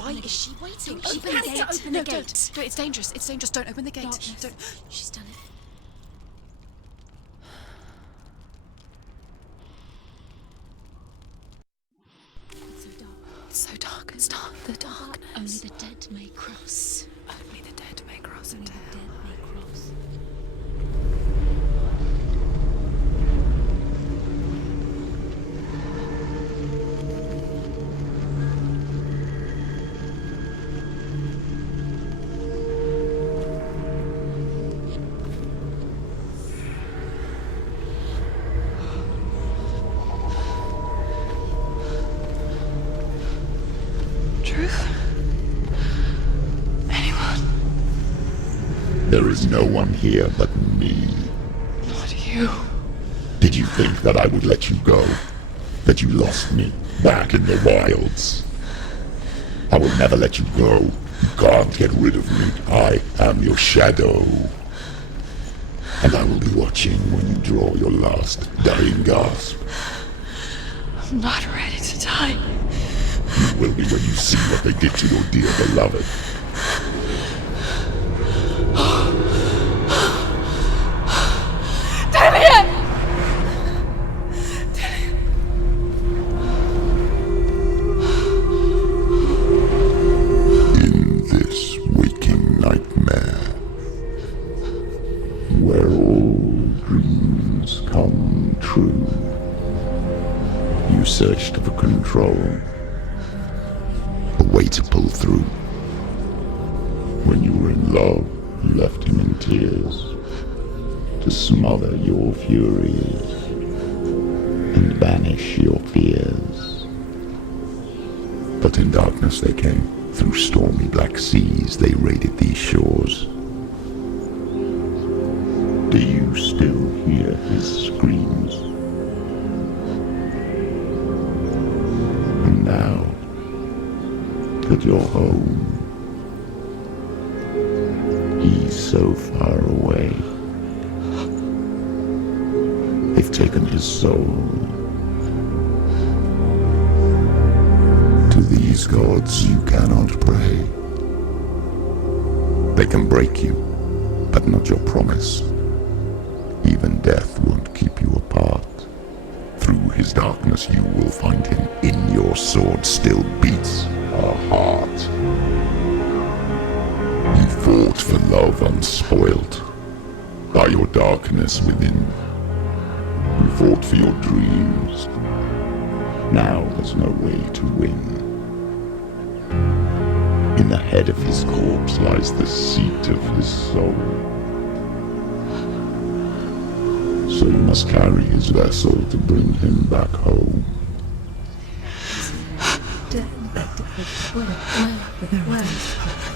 Why is she waiting? Open the gate. Open the gate. No, it's dangerous. It's dangerous. Don't open the gate. Darkness. Don't. She's done it. It's so dark. It's dark. The darkness. Only the dead may cross. Only the dead may cross Only into the hell. dead may cross. Truth? Anyone? There is no one here but me. Not you. Did you think that I would let you go? That you lost me back in the wilds? I will never let you go. You can't get rid of me. I am your shadow. And I will be watching when you draw your last dying gasp. I'm not ready to die. You will be when you see what they did to your dear beloved. In this waking nightmare, where all dreams come true, you searched for control, a way to pull through. When you were in love, you left him in tears, to smother your furies and banish your fears. But in darkness they came, through stormy black seas they raided these shores. Do you still hear his screams? And now that you're home, he's so far away. They've taken his soul. To these gods you cannot pray. They can break you, but not your promise. Even death won't keep you apart. Through his darkness you will find him. In your sword still beats a heart. You fought for love unspoilt by your darkness within. You fought for your dreams. Now there's no way to win. In the head of his corpse lies the seat of his soul. So you must carry his vessel to bring him back home.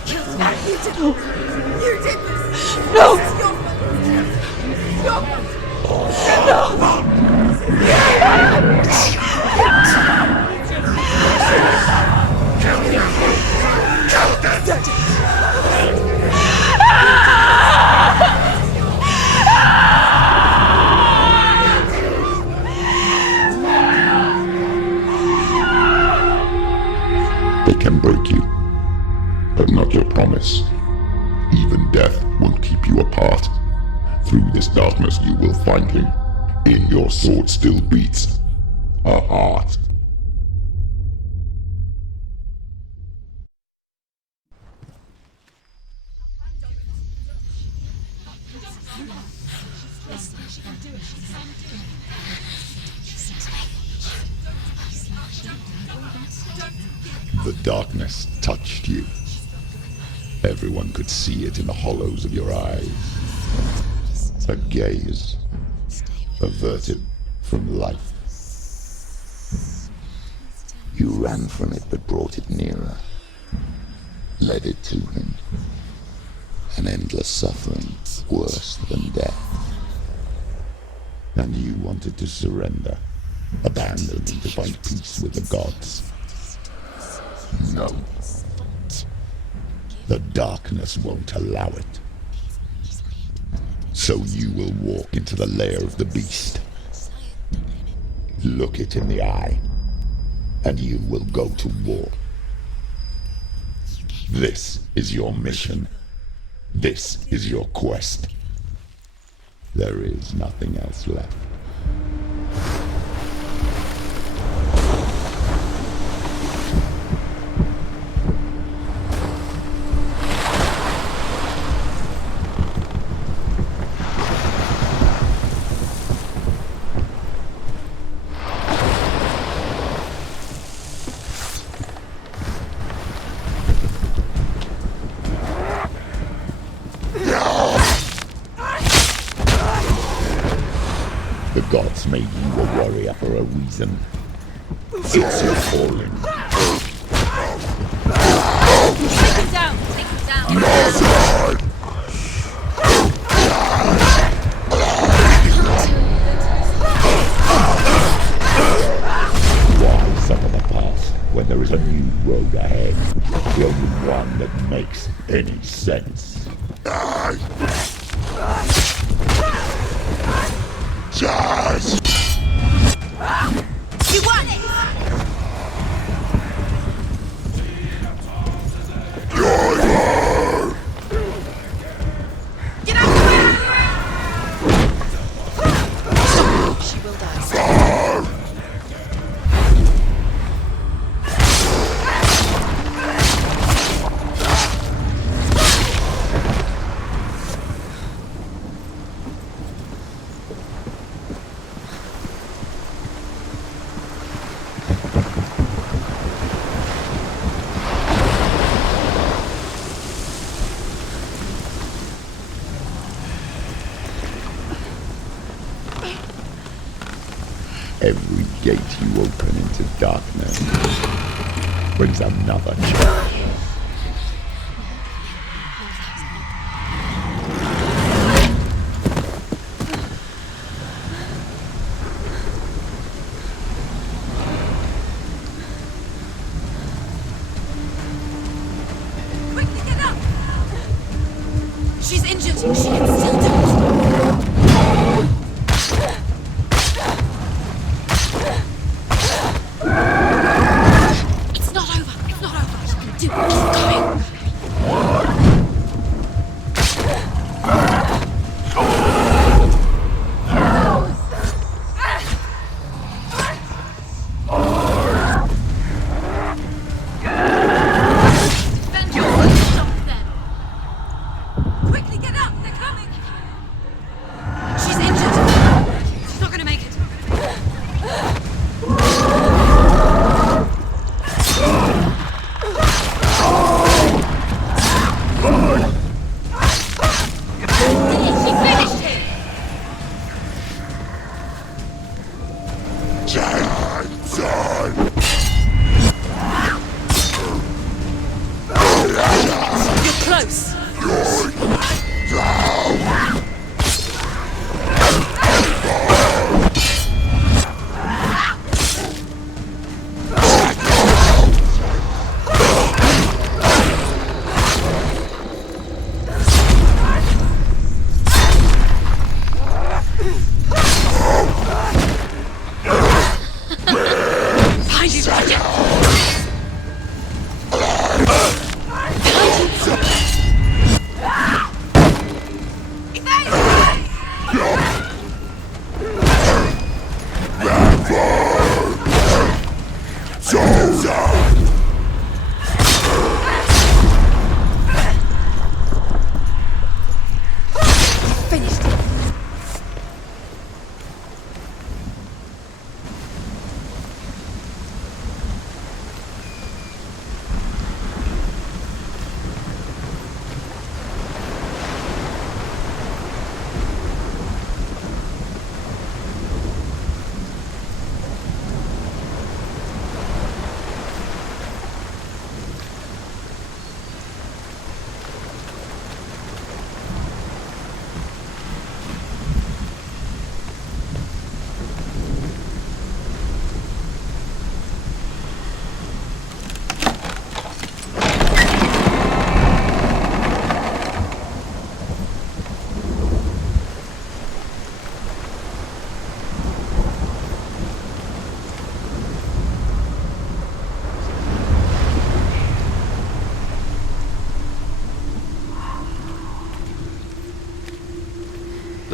You did this! No! This is your fault! They can break you, but not your promise. Even death won't keep you apart. Through this darkness you will find him. In your sword still beats a heart. The darkness touched you. Everyone could see it in the hollows of your eyes. A gaze averted from life. You ran from it but brought it nearer, led it to him. An endless suffering worse than death. And you wanted to surrender, abandon and to find peace with the gods. No. The darkness won't allow it. So you will walk into the lair of the beast. Look it in the eye, and you will go to war. This is your mission. This is your quest. There is nothing else left. The gods made you a warrior for a reason. It's your calling. Take him down! Take him down! Why suffer the past when there is a new road ahead? The only one that makes any sense. Just You won it! Get out of the way! She will die. every gate you open into darkness brings another challenge. Quickly, get up! She's injured. She can still do it. It's not over. It's not over. She can do it. Keep going. Stop them. Quickly, get up. They're coming.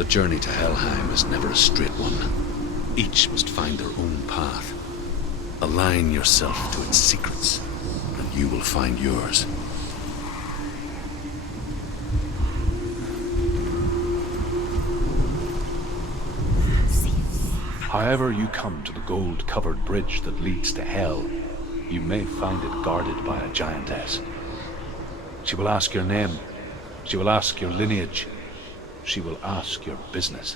The journey to Helheim is never a straight one. Each must find their own path. Align yourself to its secrets, and you will find yours. However you come to the gold-covered bridge that leads to Hell, you may find it guarded by a giantess. She will ask your name. She will ask your lineage. She will ask your business.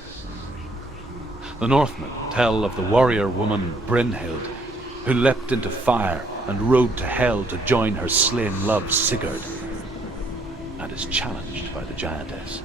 The Northmen tell of the warrior woman Brynhild, who leapt into fire and rode to Hell to join her slain love Sigurd, and is challenged by the giantess.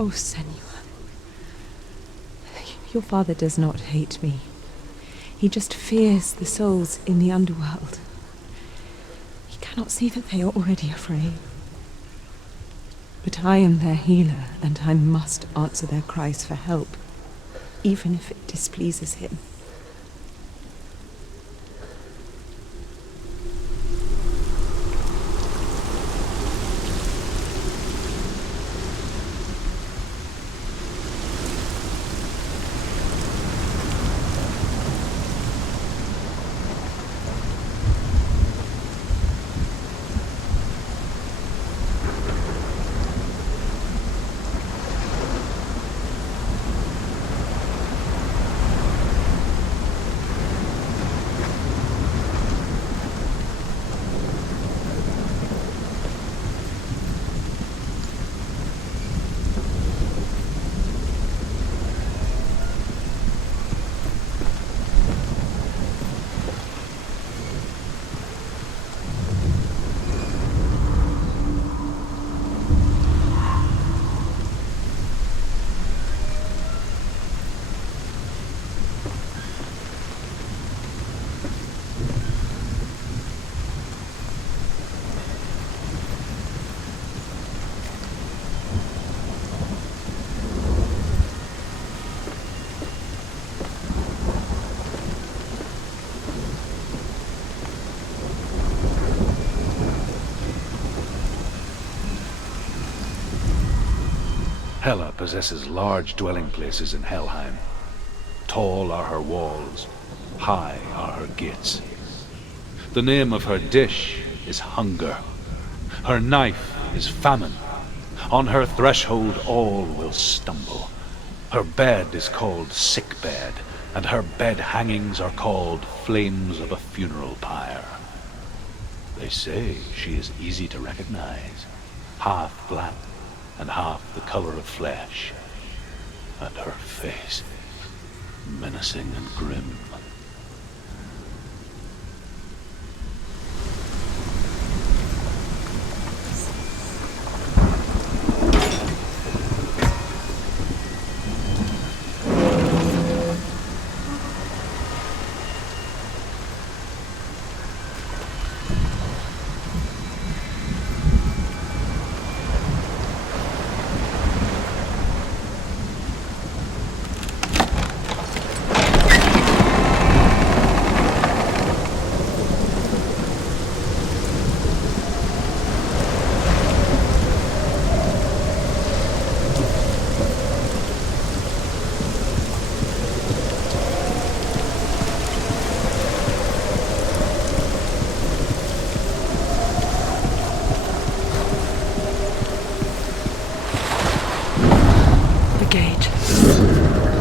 Oh, Senua. Your father does not hate me. He just fears the souls in the underworld. He cannot see that they are already afraid. But I am their healer, and I must answer their cries for help, even if it displeases him. Hela possesses large dwelling places in Helheim. Tall are her walls, high are her gates. The name of her dish is hunger. Her knife is famine. On her threshold all will stumble. Her bed is called sick bed, and her bed hangings are called flames of a funeral pyre. They say she is easy to recognize, half black and half the color of flesh, and her face menacing and grim.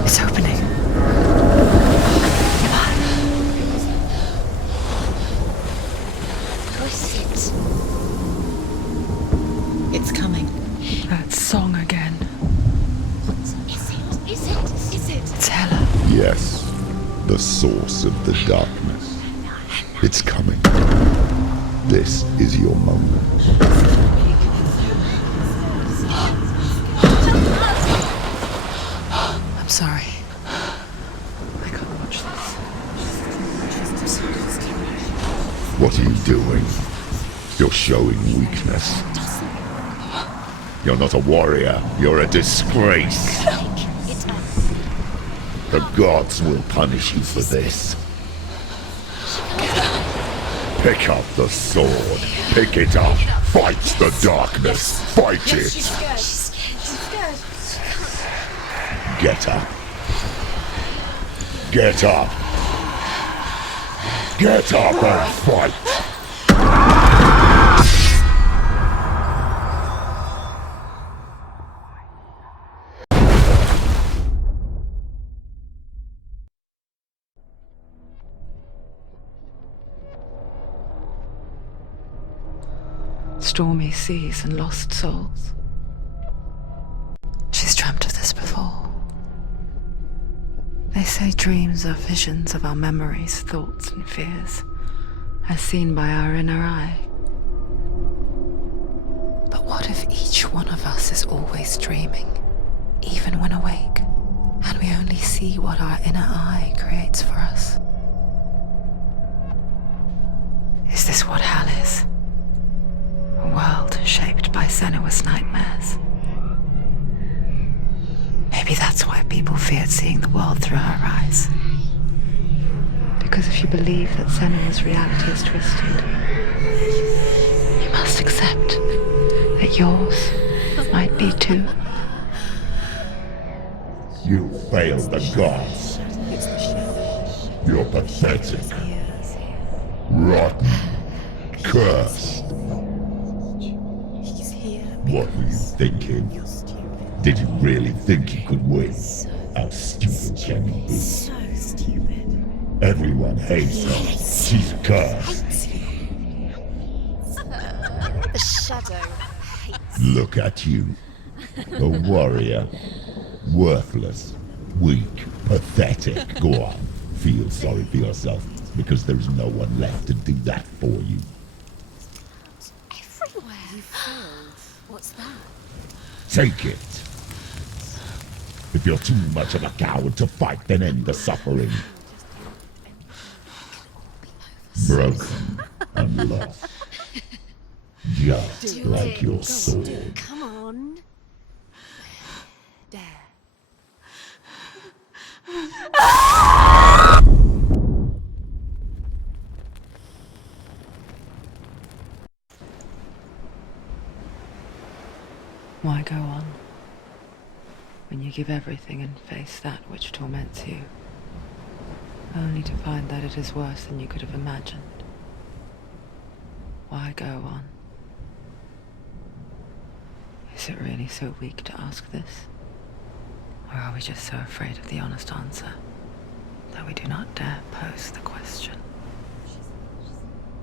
It's opening. Push it. It's coming. That song again. Is it? Is it? Is it? It's Hela. Yes, the source of the darkness. It's coming. This is your moment. I'm sorry. I can't watch this. What are you doing? You're showing weakness. You're not a warrior. You're a disgrace. The gods will punish you for this. Pick up the sword. Pick it up. Fight the darkness. Fight it. She's scared. She's scared. Get up. Get up. Get up and fight. Stormy seas and lost souls. She's dreamt of this before. They say dreams are visions of our memories, thoughts, and fears, as seen by our inner eye. But what if each one of us is always dreaming, even when awake, and we only see what our inner eye creates for us? Is this what hell is? A world shaped by Senua's nightmares. Maybe that's why people feared seeing the world through her eyes. Because if you believe that Senua's reality is twisted, you must accept that yours might be too. You failed the gods. You're pathetic. Rotten. Cursed. What were you thinking? Did you really think you could win? How stupid can you be? So stupid. Everyone hates her. She's cursed. The shadow hates. Look at you. A warrior. Worthless. Weak. Pathetic. Go on. Feel sorry for yourself, because there's no one left to do that for you. Everywhere. You failed. What's that? Take it. If you're too much of a coward to fight, then end the suffering. Broken and lost. Just like your sword. Come on. Dare. Why go on? give everything and face that which torments you, only to find that it is worse than you could have imagined. Why go on? Is it really so weak to ask this? Or are we just so afraid of the honest answer that we do not dare pose the question?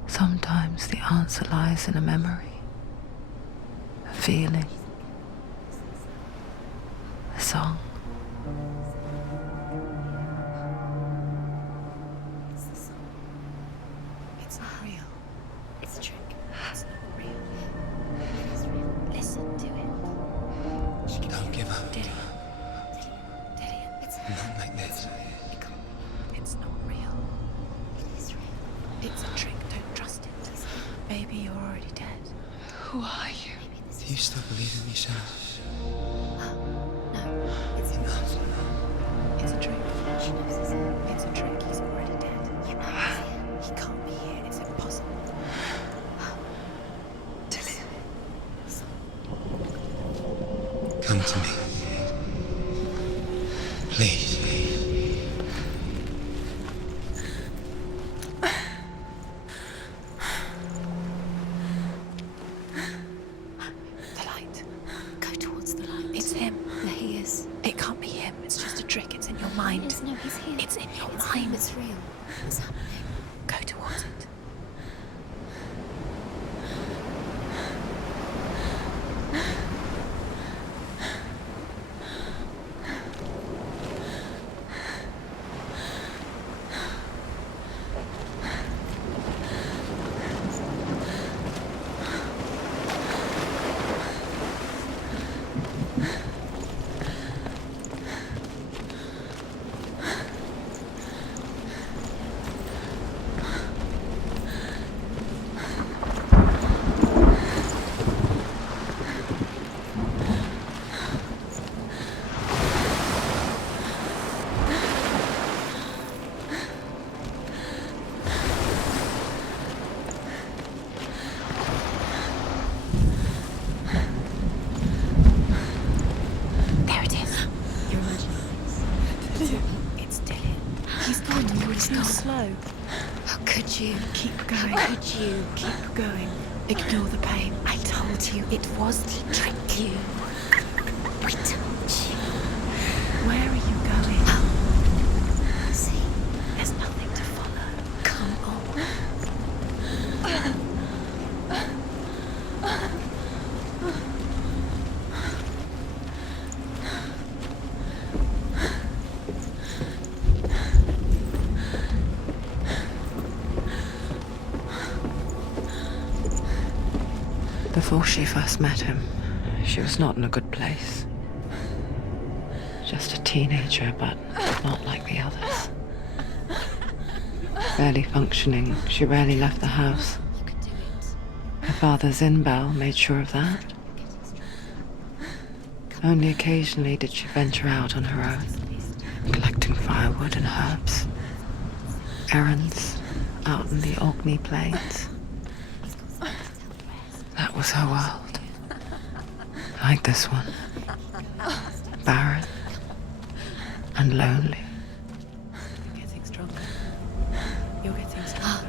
Sometimes the answer lies in a memory, a feeling, a song. It's the song. It's not real. It's a trick. It's not real. It is real. Listen to it. Don't give up. Dillian. It's Not like this. It's not real. It is real. It's a trick. Don't trust it. Maybe you're already dead. Who are you? Do you still believe in me, Senua? No, it's Enough. It's a trick. She knows it's him. It's a trick. He's already dead. You know he's here. He can't be here. It's impossible. Dillian. Come to me. Please. The light. Go towards the light. It's him. There he is. It can't be him. It's just a trick. It's in your mind. No, he's here. It's in your It's mind. him, it's real. What's happening? Go towards it. There it is. You're imagining this. It's Dillian. He's going too slow. How could you? Keep going. How could you? Keep going. Ignore the pain. I told you it was the trick. You. We told you. Where are you going? See, There's nothing to follow. come on. Before she first met him, she was not in a good place. Just a teenager, but not like the others. Barely functioning, she rarely left the house. You can do it. Her father Zinbal made sure of that. Only occasionally did she venture out on her own, collecting firewood and herbs. Errands out in the Orkney Plains. That was her world. Like this one. Barren and lonely. You're getting stronger. You're getting stronger.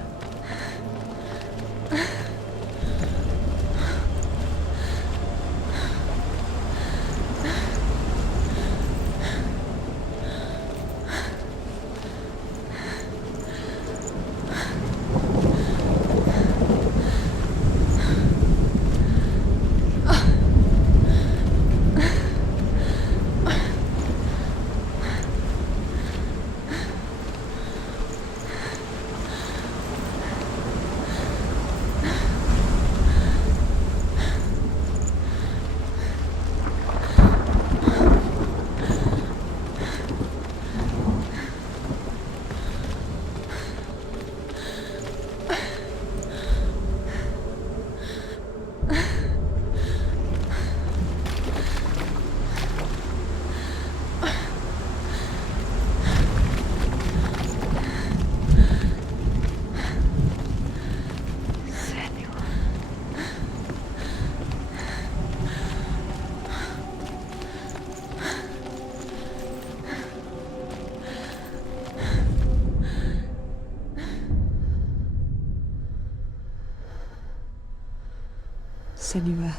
Senua.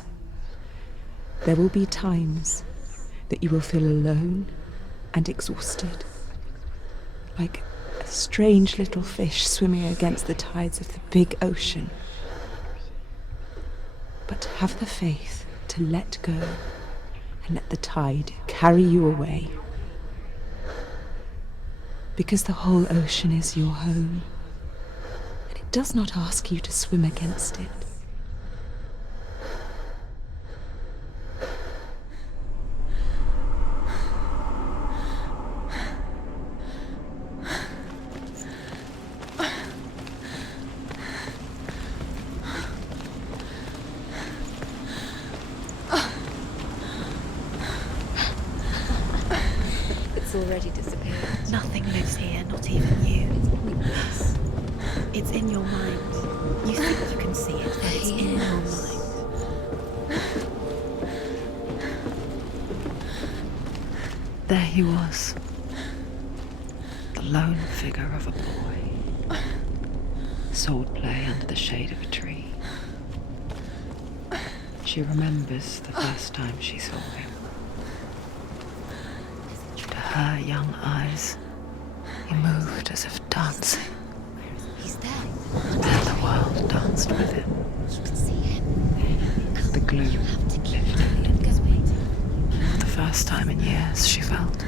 There will be times that you will feel alone and exhausted, like a strange little fish swimming against the tides of the big ocean. But have the faith to let go and let the tide carry you away. Because the whole ocean is your home, and it does not ask you to swim against it. Already disappeared. Nothing lives here, not even you. This. It's in your mind. You think you can see it, but it's in your mind. There he was, the lone figure of a boy. Swordplay under the shade of a tree. She remembers the first time she saw him. Her young eyes, he moved as if dancing. He's there. And the world danced with him. You can see him. The glue You have to keep lifted. going. Just wait. For the first time in years, she felt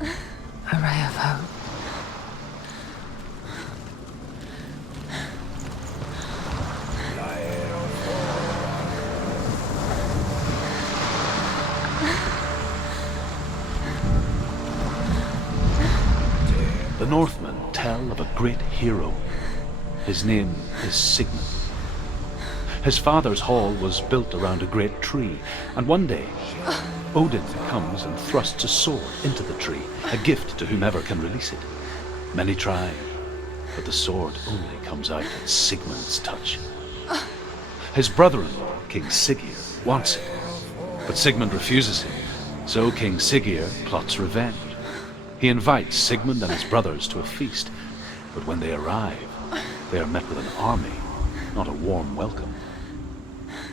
a ray of hope. The Northmen tell of a great hero. His name is Sigmund. His father's hall was built around a great tree, and one day Odin comes and thrusts a sword into the tree, a gift to whomever can release it. Many try, but the sword only comes out at Sigmund's touch. His brother-in-law, King Siggeir, wants it, but Sigmund refuses him, so King Siggeir plots revenge. He invites Sigmund and his brothers to a feast, but when they arrive, they are met with an army, not a warm welcome.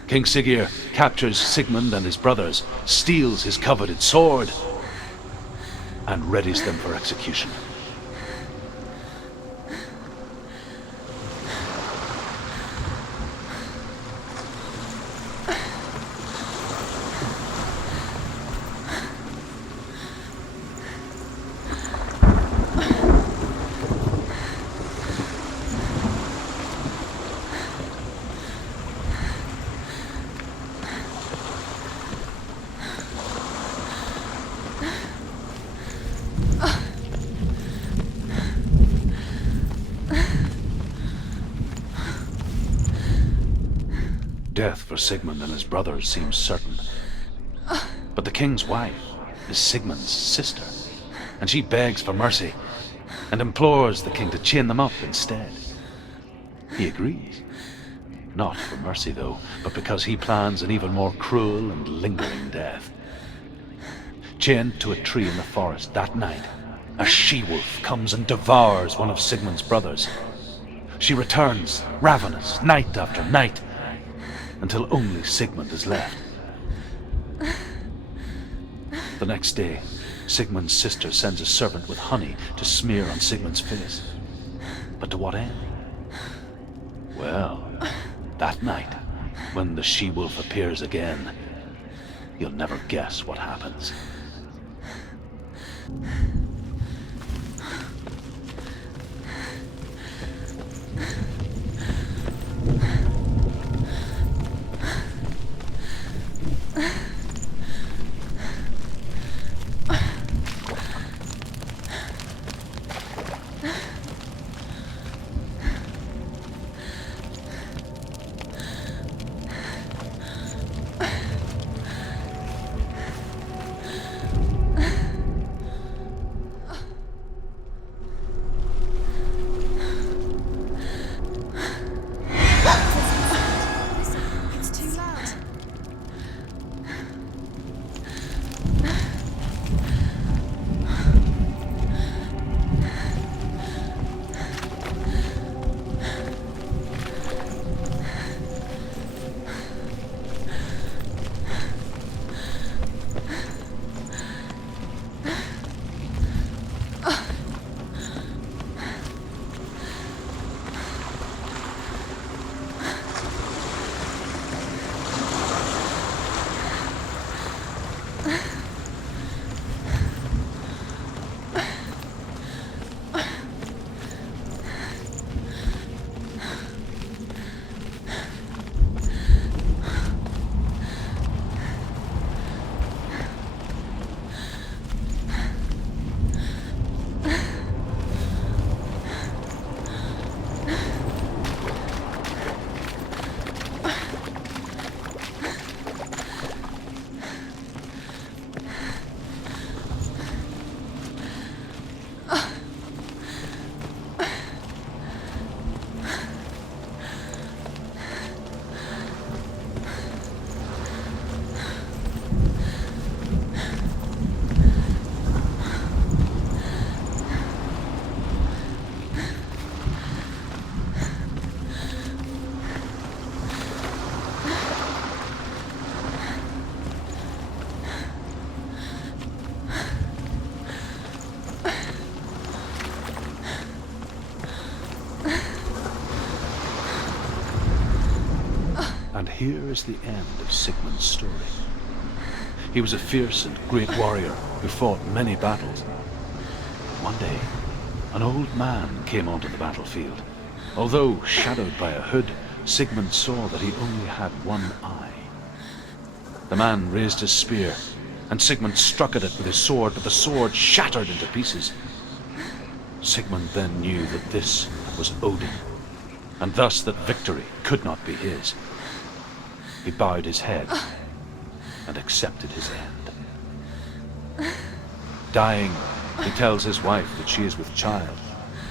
King Siggeir captures Sigmund and his brothers, steals his coveted sword, and readies them for execution. Death for Sigmund and his brothers seems certain. But the king's wife is Sigmund's sister, and she begs for mercy and implores the king to chain them up instead. He agrees. Not for mercy, though, but because he plans an even more cruel and lingering death. Chained to a tree in the forest that night, a she-wolf comes and devours one of Sigmund's brothers. She returns, ravenous, night after night, until only Sigmund is left. The next day, Sigmund's sister sends a servant with honey to smear on Sigmund's face. But to what end? Well, that night, when the she-wolf appears again, you'll never guess what happens. here is the end of Sigmund's story. He was a fierce and great warrior who fought many battles. One day, an old man came onto the battlefield. Although shadowed by a hood, Sigmund saw that he only had one eye. The man raised his spear, and Sigmund struck at it with his sword, but the sword shattered into pieces. Sigmund then knew that this was Odin, and thus that victory could not be his. He bowed his head and accepted his end. Dying, he tells his wife that she is with child,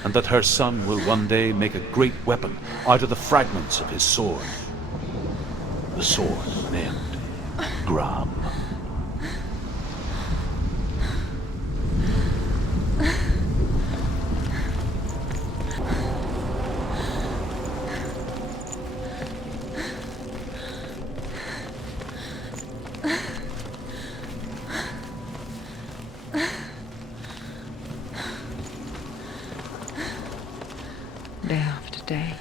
and that her son will one day make a great weapon out of the fragments of his sword. The sword named Gram. Day after day,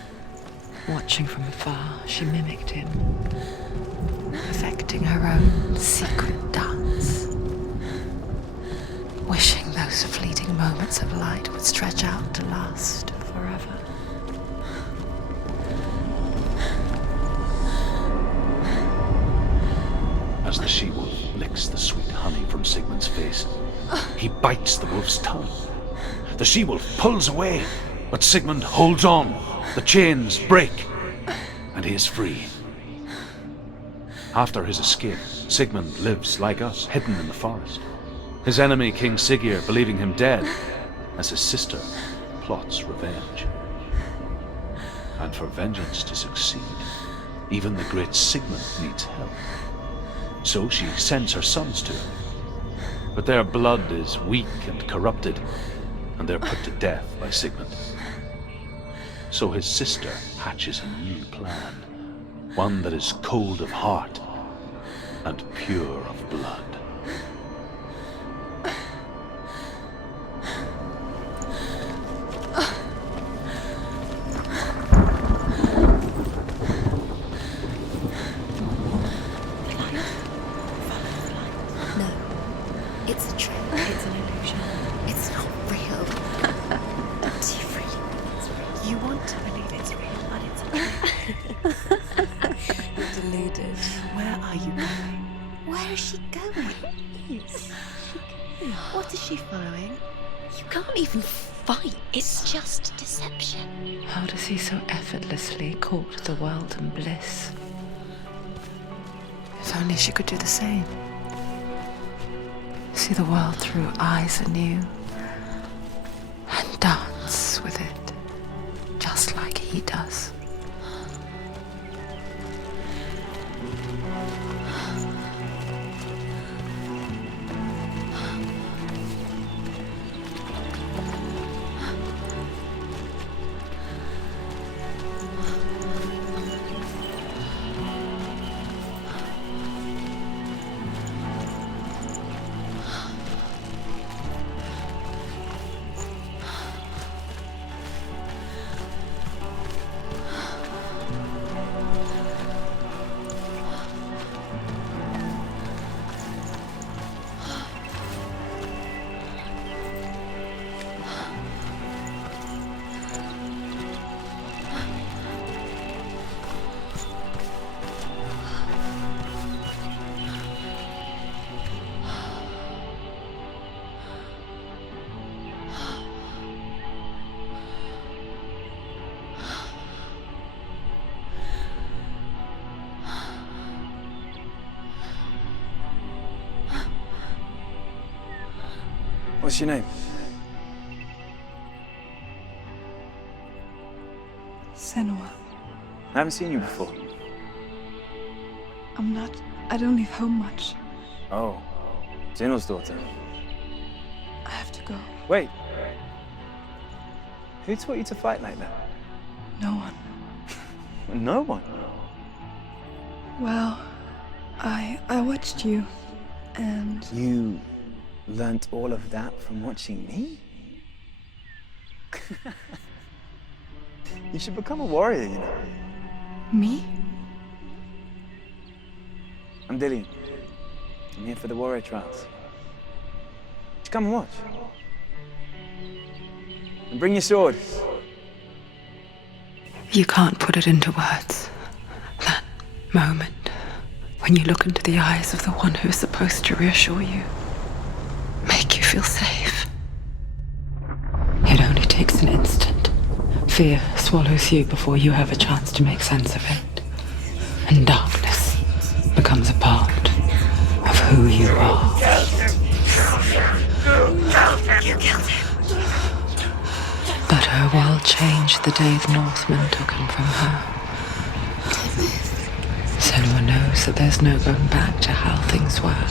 watching from afar, she mimicked him, perfecting her own secret dance, wishing those fleeting moments of light would stretch out to last forever. As the she-wolf licks the sweet honey from Sigmund's face, he bites the wolf's tongue. The she-wolf pulls away, but Sigmund holds on. The chains break, and he is free. After his escape, Sigmund lives like us, hidden in the forest. His enemy, King Siggeir, believing him dead, as his sister plots revenge. And for vengeance to succeed, even the great Sigmund needs help. So she sends her sons to him. But their blood is weak and corrupted, and they're put to death by Sigmund. So his sister hatches a new plan, one that is cold of heart and pure of blood. No, it's a trick. It's an illusion. It's not real. Do you really think it's real? You want to believe it's real, but it's not. You're deluded. Where are you going? Where is she going? What is she following? You can't even fight. It's just deception. How does he so effortlessly court the world and bliss? If only she could do the same. See the world through eyes anew and dance with it, just like he does. What's your name? Senua. I haven't seen you before. I don't leave home much. Oh, Zeno's daughter. I have to go. Wait. Who taught you to fight like that? No one. No one? Well, I watched you, and... You learnt all of that from watching me? You should become a warrior, you know. Me? I'm Dillian. I'm here for the warrior trials. Just come and watch. And bring your sword. You can't put it into words. That moment when you look into the eyes of the one who's supposed to reassure you, make you feel safe. It only takes an instant. Fear swallows you before you have a chance to make sense of it. And darkness becomes a part of who you are. You killed him. But her world changed the day the Northmen took him from her. Senua knows that there's no going back to how things were.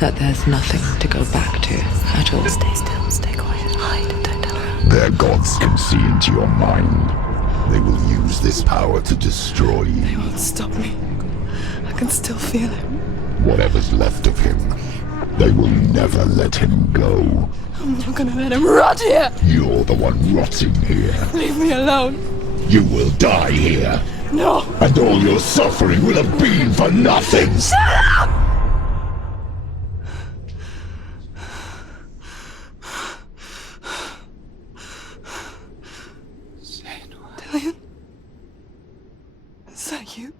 That there's nothing to go back to at all. Stay still, stay quiet, hide, don't tell her. Their gods can see into your mind. They will use this power to destroy you. They won't stop me. I can still feel him. Whatever's left of him, they will never let him go. I'm not gonna let him rot here! You're the one rotting here. Leave me alone! You will die here. No! And all your suffering will have been for nothing. Shut up! Dillian? Is that you?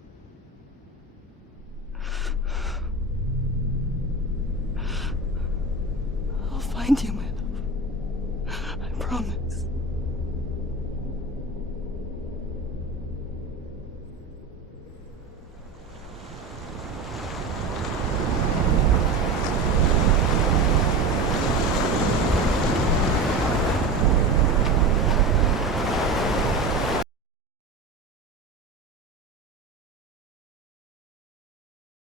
I'll find you, man.